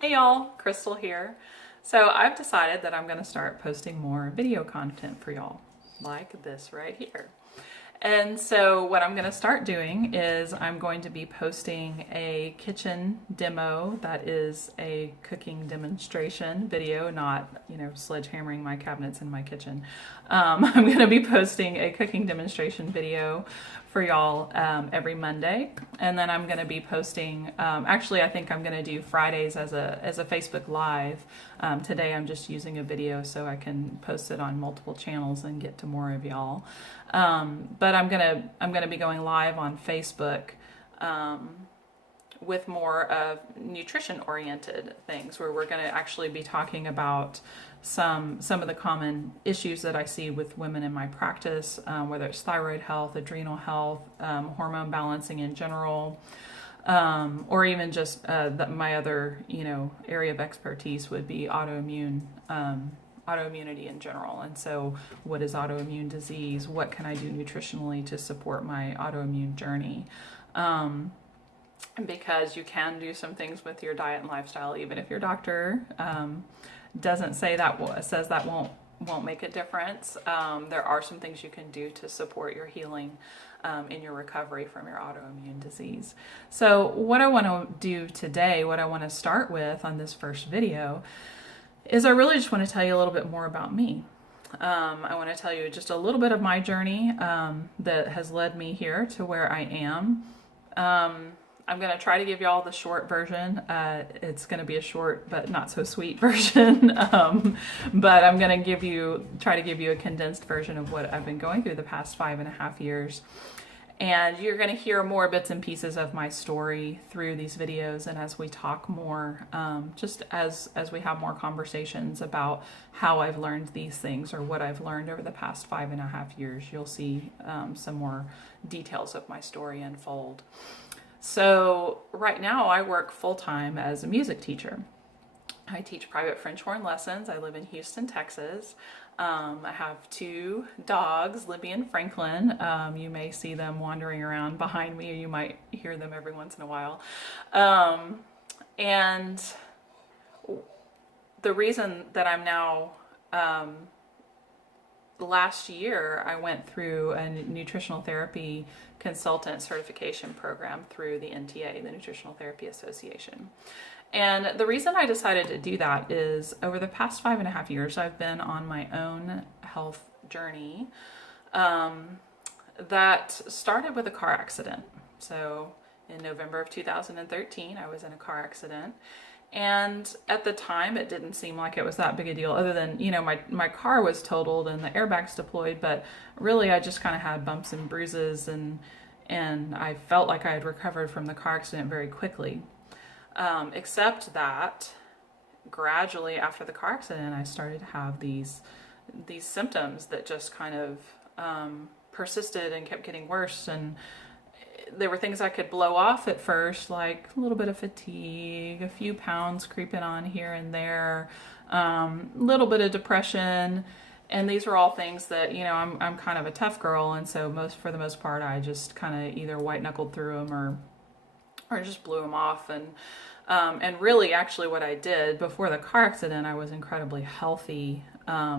Hey y'all, Crystal here. So I've decided that I'm going to start posting more video content for y'all, like this right here. And so what I'm going to start doing is I'm going to be posting a kitchen demo that is a cooking demonstration video, not, sledgehammering my cabinets in my kitchen. I'm going to be posting a cooking demonstration video for y'all every Monday. And then I'm going to be posting, actually I think I'm going to do Fridays as a Facebook Live. Today I'm just using a video so I can post it on multiple channels and get to more of y'all. But I'm gonna be going live on Facebook with more of nutrition oriented things, where we're going to actually be talking about some of the common issues that I see with women in my practice, whether it's thyroid health, adrenal health, hormone balancing in general, or even just my other area of expertise would be autoimmunity in general. And so what is autoimmune disease? What can I do nutritionally to support my autoimmune journey? Because you can do some things with your diet and lifestyle, even if your doctor doesn't say that, says that won't make a difference. There are some things you can do to support your healing in your recovery from your autoimmune disease. So what I want to do today, what I want to start with on this first video, is I really just want to tell you a little bit more about me. I want to tell you just a little bit of my journey that has led me here to where I am. I'm going to try to give you all the short version. It's going to be a short but not so sweet version. But I'm going to try to give you a condensed version of what I've been going through the past 5.5 years. And you're going to hear more bits and pieces of my story through these videos, and as we talk more, just as we have more conversations about how I've learned these things or what I've learned over the past 5.5 years, you'll see some more details of my story unfold. So right now I work full-time as a music teacher. I teach private French horn lessons. I live in Houston, Texas. I have 2 dogs, Libby and Franklin. You may see them wandering around behind me, or you might hear them every once in a while. And the reason that I'm now, last year, I went through a Nutritional Therapy Consultant certification program through the NTA, the Nutritional Therapy Association. And the reason I decided to do that is over the past 5.5 years, I've been on my own health journey that started with a car accident. So in November of 2013, I was in a car accident. And at the time, it didn't seem like it was that big a deal, other than, my car was totaled and the airbags deployed. But really, I just kind of had bumps and bruises, and I felt like I had recovered from the car accident very quickly. Except that gradually after the car accident, I started to have these symptoms that just kind of persisted and kept getting worse. And there were things I could blow off at first, like a little bit of fatigue, a few pounds creeping on here and there, a little bit of depression. And these were all things that, I'm kind of a tough girl. And so for the most part, I just kind of either white knuckled through them or just blew them off. And really, actually, what I did before the car accident, I was incredibly healthy. I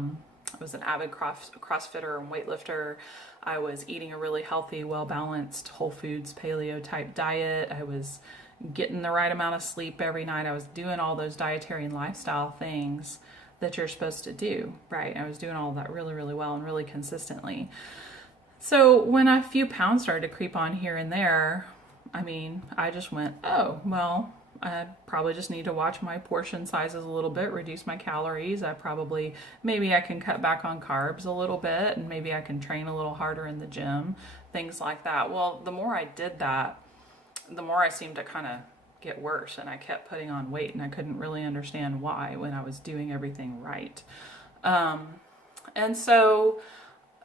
was an avid CrossFitter and weightlifter. I was eating a really healthy, well-balanced, whole foods, paleo type diet. I was getting the right amount of sleep every night. I was doing all those dietary and lifestyle things that you're supposed to do, right? I was doing all that really, really well and really consistently. So when a few pounds started to creep on here and there, I just went, oh, well, I probably just need to watch my portion sizes a little bit, reduce my calories. Maybe I can cut back on carbs a little bit, and maybe I can train a little harder in the gym, things like that. Well, the more I did that, the more I seemed to kind of get worse, and I kept putting on weight, and I couldn't really understand why when I was doing everything right. And so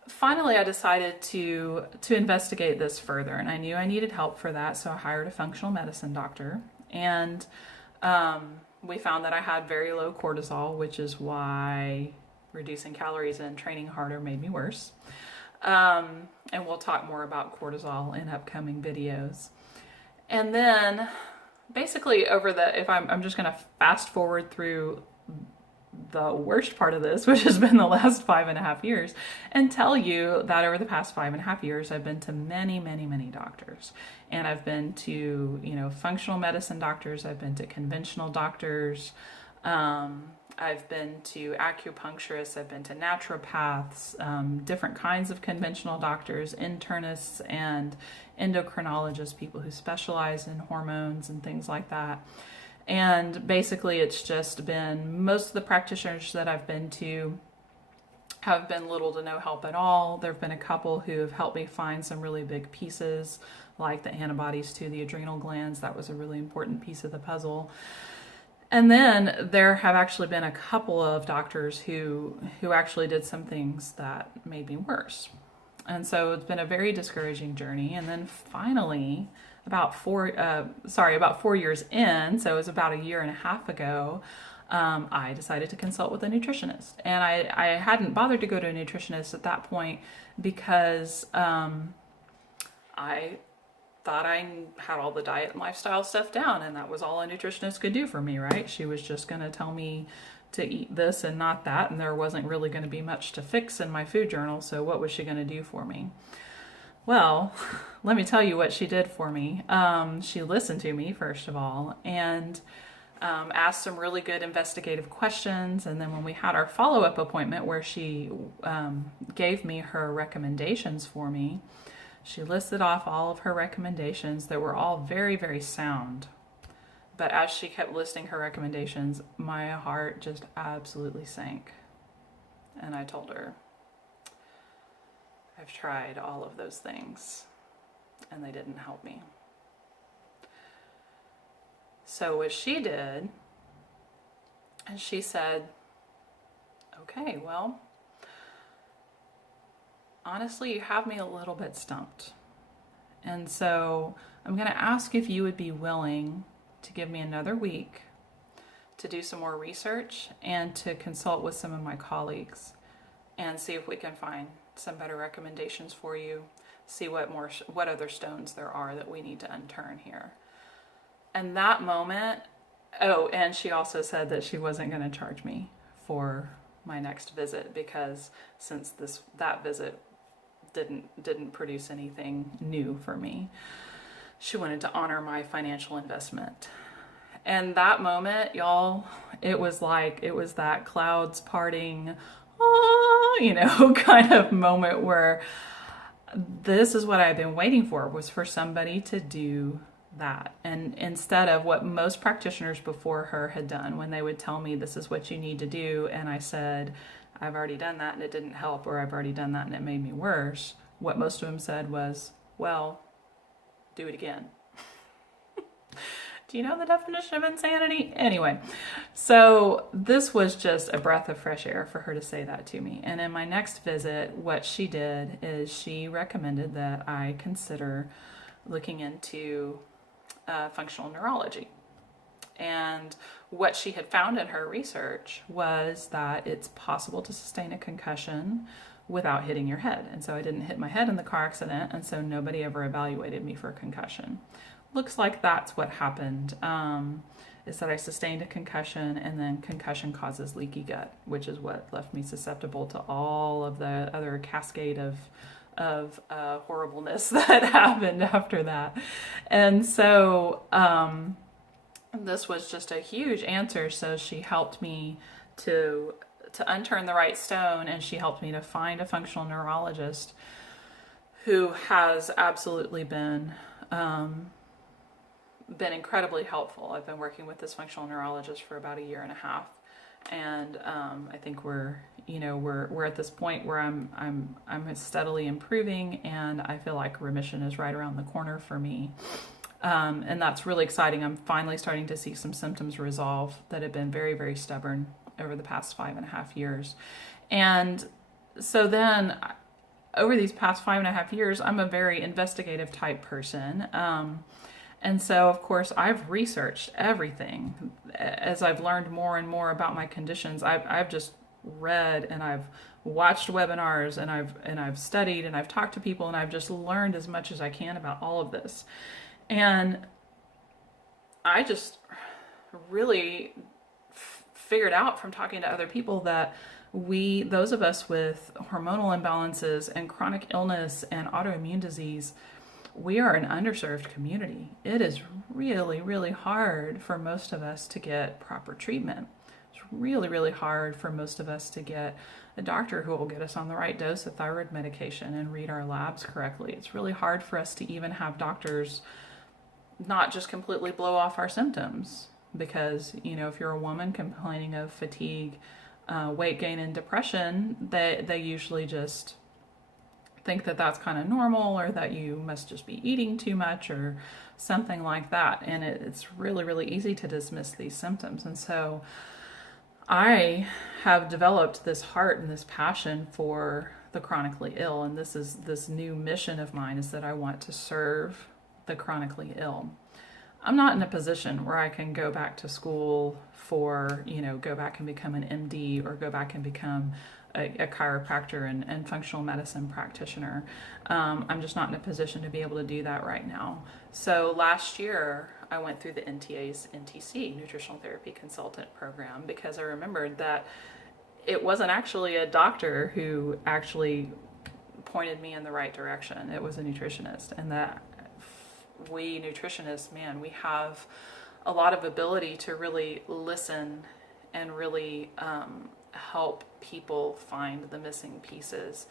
finally, I decided to investigate this further, and I knew I needed help for that, so I hired a functional medicine doctor. And we found that I had very low cortisol, which is why reducing calories and training harder made me worse. And we'll talk more about cortisol in upcoming videos. And then basically if I'm just going to fast forward through the worst part of this, which has been the last 5.5 years, and tell you that over the past 5.5 years, I've been to many, many, many doctors. And I've been to, functional medicine doctors. I've been to conventional doctors. I've been to acupuncturists. I've been to naturopaths, different kinds of conventional doctors, internists and endocrinologists, people who specialize in hormones and things like that. And basically it's just been, most of the practitioners that I've been to have been little to no help at all. There have been a couple who have helped me find some really big pieces, like the antibodies to the adrenal glands. That was a really important piece of the puzzle. And then there have actually been a couple of doctors who actually did some things that made me worse. And so it's been a very discouraging journey. And then finally, about 4 years in, so it was about 1.5 years ago, I decided to consult with a nutritionist. And I hadn't bothered to go to a nutritionist at that point because I thought I had all the diet and lifestyle stuff down, and that was all a nutritionist could do for me, right? She was just going to tell me to eat this and not that, and there wasn't really going to be much to fix in my food journal, so what was she going to do for me? Well, let me tell you what she did for me. She listened to me, first of all, and asked some really good investigative questions. And then when we had our follow-up appointment where she gave me her recommendations for me, she listed off all of her recommendations that were all very, very sound. But as she kept listing her recommendations, my heart just absolutely sank. And I told her, I've tried all of those things and they didn't help me. So what she did, and she said, okay, well, honestly, you have me a little bit stumped. And so I'm going to ask if you would be willing to give me another week to do some more research and to consult with some of my colleagues and see if we can find some better recommendations for you, see what other stones there are that we need to unturn here. And that moment, and she also said that she wasn't going to charge me for my next visit because since that visit didn't produce anything new for me, she wanted to honor my financial investment. And that moment, y'all, it was that clouds parting, kind of moment where this is what I've been waiting for, was for somebody to do that. And instead of what most practitioners before her had done when they would tell me this is what you need to do, and I said, I've already done that and it didn't help, or I've already done that and it made me worse, what most of them said was, well, do it again. Do you know the definition of insanity? Anyway, so this was just a breath of fresh air for her to say that to me. And in my next visit, what she did is she recommended that I consider looking into functional neurology. And what she had found in her research was that it's possible to sustain a concussion without hitting your head. And so I didn't hit my head in the car accident, and so nobody ever evaluated me for a concussion. Looks like that's what happened, is that I sustained a concussion, and then concussion causes leaky gut, which is what left me susceptible to all of the other cascade of horribleness that happened after that. And so this was just a huge answer. So she helped me to unturn the right stone, and she helped me to find a functional neurologist who has absolutely been incredibly helpful. I've been working with this functional neurologist for about 1.5 years, and I think we're at this point where I'm steadily improving, and I feel like remission is right around the corner for me. And that's really exciting. I'm finally starting to see some symptoms resolve that have been very, very stubborn over the past 5.5 years. And so then over these past 5.5 years, I'm a very investigative type person. And so, of course, I've researched everything. As I've learned more and more about my conditions, I've just read and I've watched webinars and I've studied and I've talked to people, and I've just learned as much as I can about all of this. And I just really figured out from talking to other people that those of us with hormonal imbalances and chronic illness and autoimmune disease, we are an underserved community. It is really, really hard for most of us to get proper treatment. It's really, really hard for most of us to get a doctor who will get us on the right dose of thyroid medication and read our labs correctly. It's really hard for us to even have doctors not just completely blow off our symptoms, because, if you're a woman complaining of fatigue, weight gain, and depression, they usually just think that that's kind of normal, or that you must just be eating too much or something like that. And it's really, really easy to dismiss these symptoms. And so I have developed this heart and this passion for the chronically ill. And this new mission of mine is that I want to serve the chronically ill. I'm not in a position where I can go back to school for, go back and become an MD, or go back and become a chiropractor and functional medicine practitioner. I'm just not in a position to be able to do that right now. So last year, I went through the NTA's NTC, Nutritional Therapy Consultant program, because I remembered that it wasn't actually a doctor who actually pointed me in the right direction. It was a nutritionist, and that we nutritionists, man, we have a lot of ability to really listen and really help people find the missing pieces.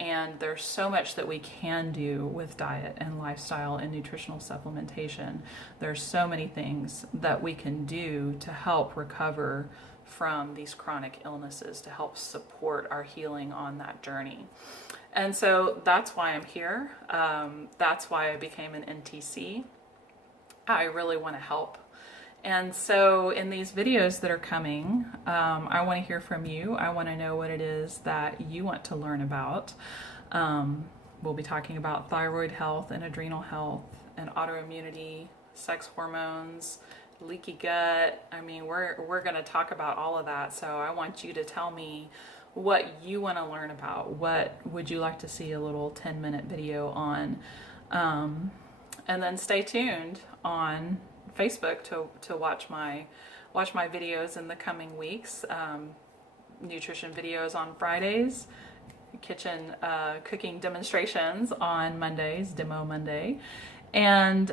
And there's so much that we can do with diet and lifestyle and nutritional supplementation. There's so many things that we can do to help recover from these chronic illnesses, to help support our healing on that journey. And so that's why I'm here. That's why I became an NTC. I really want to help. And so in these videos that are coming, I want to hear from you. I want to know what it is that you want to learn about. We'll be talking about thyroid health and adrenal health and autoimmunity, sex hormones, leaky gut. I mean, we're going to talk about all of that. So I want you to tell me what you want to learn about. What would you like to see a little 10-minute video on? And then stay tuned on Facebook to watch my videos in the coming weeks. Nutrition videos on Fridays, kitchen cooking demonstrations on Mondays, Demo Monday, and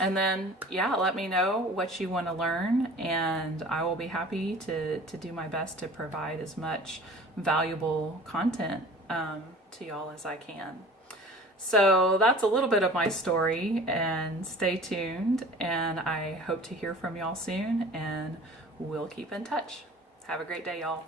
then let me know what you want to learn, and I will be happy to do my best to provide as much valuable content to y'all as I can. So that's a little bit of my story, and stay tuned, and I hope to hear from y'all soon, and we'll keep in touch. Have a great day, y'all.